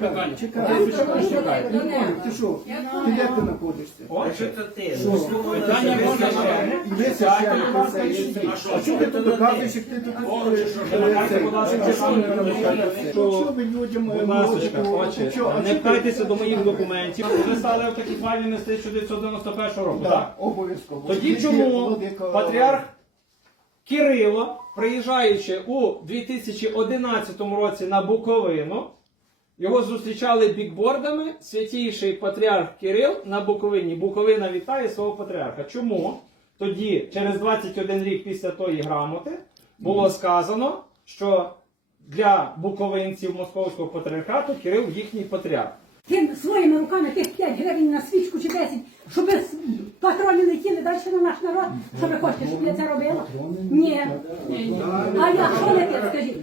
Чекай, чекай, не чекай. буду, Лікарю, ти що? Ти де ти знаходишся? Отже, Що? питання можна ще. І ви священник це є. А що ти тут доказуєш, як ти тут Отже, що що ви? Що людям Будь ласка, Що, а не що ти- вкайтеся до моїх документів. Ви стали автокефальними з 1991 року. Так. Так, обов'язково. Тоді чому патріарх Кирило, приїжджаючи у 2011 році на Буковину, його зустрічали бікбордами святійший патріарх Кирил на Буковині. Буковина вітає свого патріарха. Чому? Тоді, через 21 рік після тої грамоти, було сказано, що для буковинців Московського патріархату Кирил їхній патріарх. Тим своїми руками тих 5 гривень на свічку чи 10, щоб летіли далі на наш народ. Що ви хочете, щоб я це робила? Ні. А я що не ти, скажіть?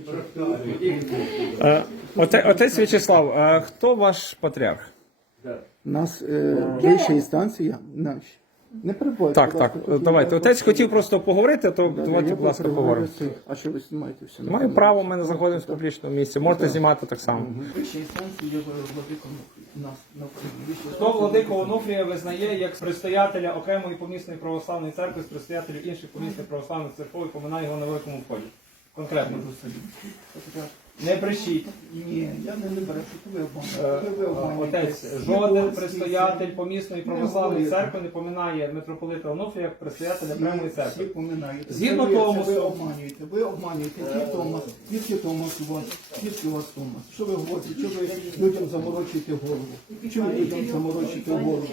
Е, Оте, отець В'ячеслав, а хто ваш патріарх? Нас е, вища інстанція, наші. Не перебувайте. Так, так, давайте. Отець хотів просто поговорити, то давайте, будь ласка, поговоримо. А що ви знімаєте все? Маю право, ми не знаходимося в публічному місці. Можете знімати так само. Вища інстанція є владиком. Хто владико Онуфрія визнає як предстоятеля окремої помісної православної церкви з предстоятелів інших помісних православних церков і поминає його на великому вході? Конкретно. Не брешіть. Ні, я не, не беру, що ви Е, обманюєте. Ви обманюєте. Отець, жоден предстоятель помісної православної церкви не поминає митрополита Онуфрія як предстоятеля окремої Всі церкви. поминаєте. Згідно Це ви- Томосу- це Ви обманюєте. Ви обманюєте. Ті Томас, тільки Томас у вас, тільки у вас Томас. Що ви говорите? Що ви людям заморочуєте голову? Що ви людям заморочуєте голову?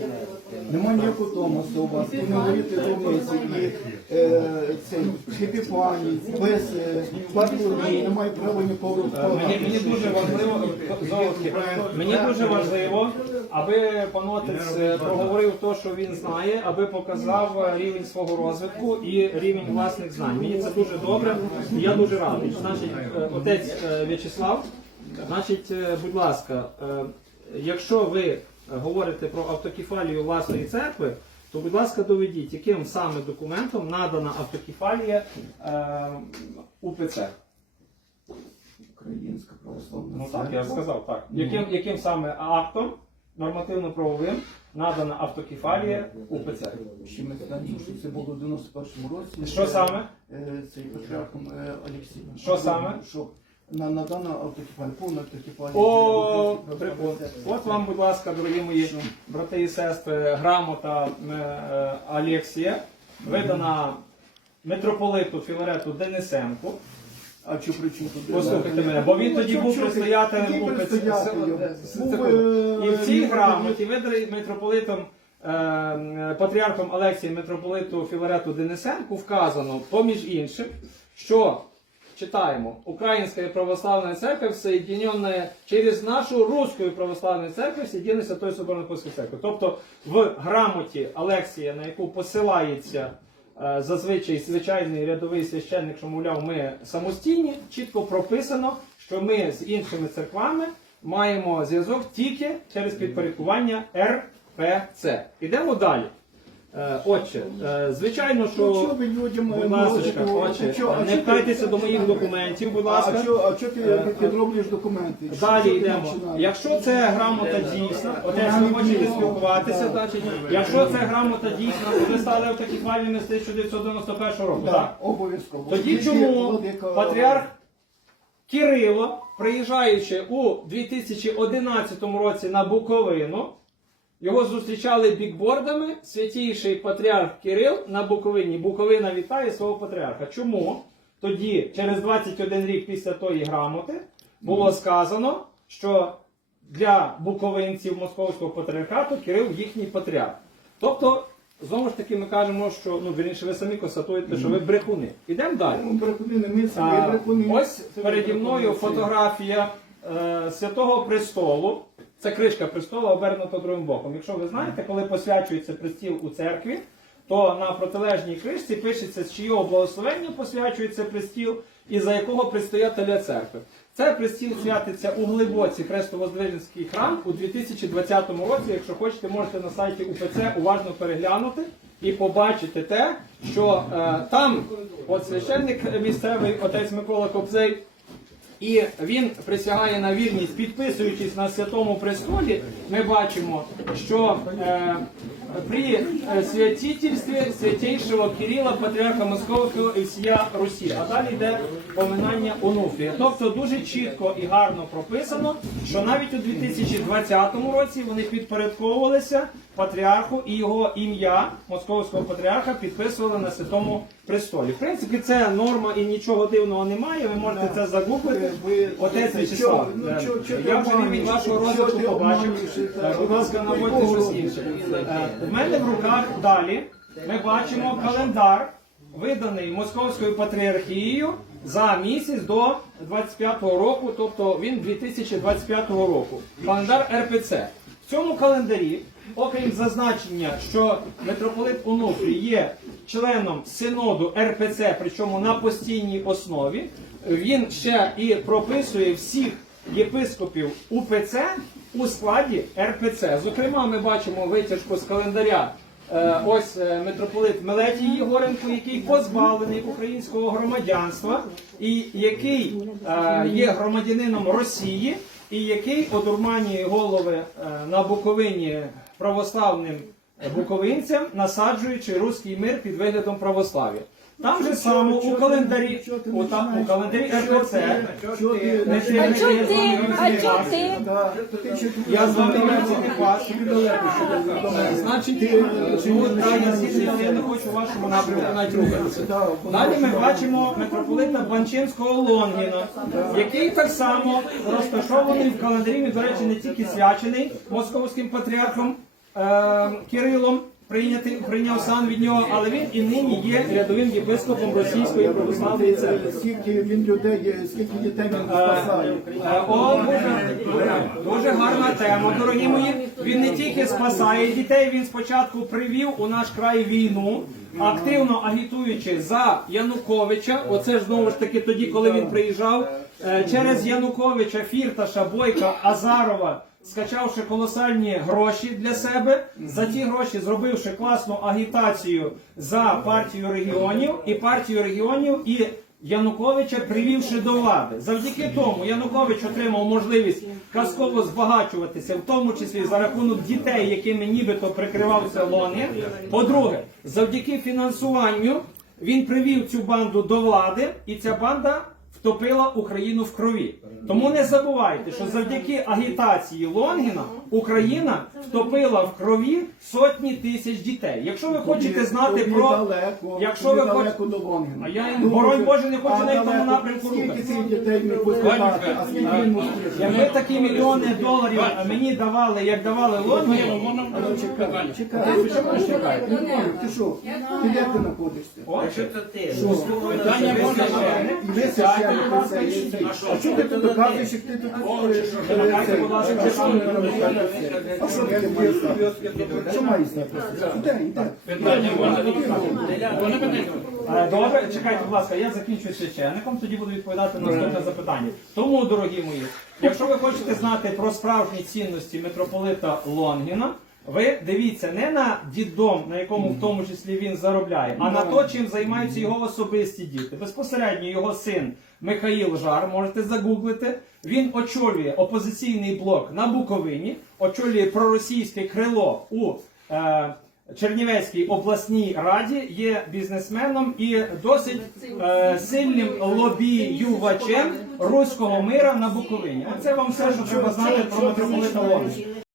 Нема ніякого Томаса у вас. Ви не говорите дурниці. І е, цей Хепіпані, без е, немає права нікого Мені, мені дуже важливо, Золотки, мені дуже важливо, аби пан отець е, проговорив те, що він знає, аби показав е, рівень свого розвитку і рівень власних знань. Мені це дуже добре, і я дуже радий. Значить, е, отець В'ячеслав, значить, будь ласка, якщо ви говорите про автокефалію власної церкви, то, будь ласка, доведіть, яким саме документом надана автокефалія е, УПЦ. Українська православна Ну так, я ж сказав так. Яким, яким саме актом нормативно-правовим надана автокефалія УПЦ? Ще ми знаємо, що це було в 91-му році. Що саме? Е, Цей патріархом е, Олексієм. Що саме? Що на, надана автокефалія, повна автокефалія. О, прикол. православної От вам, будь ласка, дорогі мої брати і сестри, грамота е, е, видана митрополиту Філарету Денисенку. А що при чому тут? Послухайте мене, бо він тоді був предстоятелем. Був, І в цій е, грамоті виданий митрополитом е, е, патріархом Алексієм митрополиту Філарету Денисенку вказано, поміж іншим, що читаємо Українська православна церковь, соединенная через нашу русскую православную церковь, соединена Святою Соборною Апостольською церквою. Тобто в грамоті Алексія, на яку посилається е, зазвичай звичайний рядовий священник, що мовляв, ми самостійні, чітко прописано, що ми з іншими церквами маємо зв'язок тільки через підпорядкування РПЦ. Ідемо далі. Е, Отче, е, звичайно, Ну, що що ви людям Будь ласка, отче, не вкайтеся до моїх документів, будь ласка. А що, а що ти Е, підроблюєш документи? Що Далі йдемо. починаєш? Якщо це грамота дійсна, отець ви хочете спілкуватися, значить, якщо це грамота дійсна, то ви стали автокефальними з 1991 року, так? Так, обов'язково. Тоді чому владика- патріарх Кирило, приїжджаючи у 2011 році на Буковину, його зустрічали бікбордами святійший патріарх Кирил на Буковині. Буковина вітає свого патріарха. Чому? Тоді, через 21 рік після тої грамоти, було сказано, що для буковинців Московського патріархату Кирил їхній патріарх. Тобто, знову ж таки, ми кажемо, що ну вірніше, ви самі констатуєте, що ви брехуни. Ідемо далі. Ну, брехуни не ми, А, брехуни. Ось переді мною фотографія е, Святого Престолу. Це кришка престола обернута другим боком. Якщо ви знаєте, коли посвячується престіл у церкві, то на протилежній кришці пишеться, з чийого благословення посвячується престіл і за якого предстоятеля церкви. Це престіл святиться у Глибоці Хрестовоздвиженський храм у 2020 році. Якщо хочете, можете на сайті УПЦ уважно переглянути і побачити те, що е, там от священник місцевий, отець Микола Кобзей, і він присягає на вірність, підписуючись на святому престолі, ми бачимо, що е, при е, святительстві святейшого Кирила, патріарха Московського і всія Русі. А далі йде поминання Онуфрія. Тобто дуже чітко і гарно прописано, що навіть у 2020 році вони підпорядковувалися патріарху і його ім'я московського патріарха підписували на святому престолі. В принципі, це норма і нічого дивного немає. Ви можете це загуглити. Отець Вячеслав, ну, е, я вже від вашого розвитку побачив. Е, Будь ласка, наводьте щось інше. Е, В мене в руках далі ми бачимо календар, виданий Московською патріархією за місяць до 25-го року, тобто він 2025 року. Календар РПЦ. Цьому календарі, окрім зазначення, що митрополит Онуфрій є членом синоду РПЦ, причому на постійній основі, він ще і прописує всіх єпископів УПЦ у складі РПЦ. Зокрема, ми бачимо витяжку з календаря. Е, Ось е, митрополит Мелетій Єгоренко, який позбавлений українського громадянства, і який е, є громадянином Росії, і який одурманює голови на Буковині православним буковинцям, насаджуючи руський мир під виглядом православ'я. Там же само у календарі, у, у календарі РПЦ, не А не чого ти, ти? я з вами А не чого ти? Я з вами не мене. Значить, е, ну, я не хочу в вашому напрямку навіть рухатися. Далі ми бачимо митрополита Банчинського Лонгіна, який так само розташований в календарі, він, до речі, не тільки свячений московським патріархом е, Кирилом, прийнятий, прийняв сан від нього, але він і нині є рядовим єпископом Російської православної церкви. Скільки він людей, скільки дітей він спасає. Е, О, дуже, дуже гарна тема, дорогі мої. Він не тільки спасає дітей, він спочатку привів у наш край війну, активно агітуючи за Януковича. Оце ж знову ж таки тоді, коли він приїжджав. е, Через Януковича, Фірташа, Бойка, Азарова. Скачавши колосальні гроші для себе, за ті гроші зробивши класну агітацію за партію регіонів і партію регіонів і Януковича привівши до влади. Завдяки тому Янукович отримав можливість казково збагачуватися, в тому числі за рахунок дітей, якими нібито прикривався Лонгін. По-друге, завдяки фінансуванню він привів цю банду до влади, і ця банда втопила Україну в крові. Тому не забувайте, що завдяки агітації Лонгіна Україна втопила в крові сотні тисяч дітей. Якщо ви хочете знати про Недалеко, якщо ви хочете до Лонгіна. А я боронь Боже, не хочу навіть тому далеко? напрямку Скільки цих дітей міг воспитати, а скільки? Якби такі мільйони доларів мені давали, як давали Лонгіну, Ну, Чекай, чекай, чекай, чекай. Ти понял, Ти що? Ти де ти знаходишся? Питання можна це. А що ти тут доказуєш, як ти тут що? знати? Добре, чекайте, будь ласка, я закінчу священником, тоді буду відповідати на наступне запитання. Тому, дорогі мої, якщо ви хочете знати про справжні цінності митрополита Лонгіна, ви дивіться не на діддом, на якому в тому числі він заробляє, а на то, чим займаються його особисті діти. Безпосередньо його син Михаїл Жар, можете загуглити. Він очолює опозиційний блок на Буковині, очолює проросійське крило у е, Чернівецькій обласній раді є бізнесменом і досить е, сильним лобіювачем руського мира на Буковині. Оце вам все, що треба знати про митрополита Лонгіна.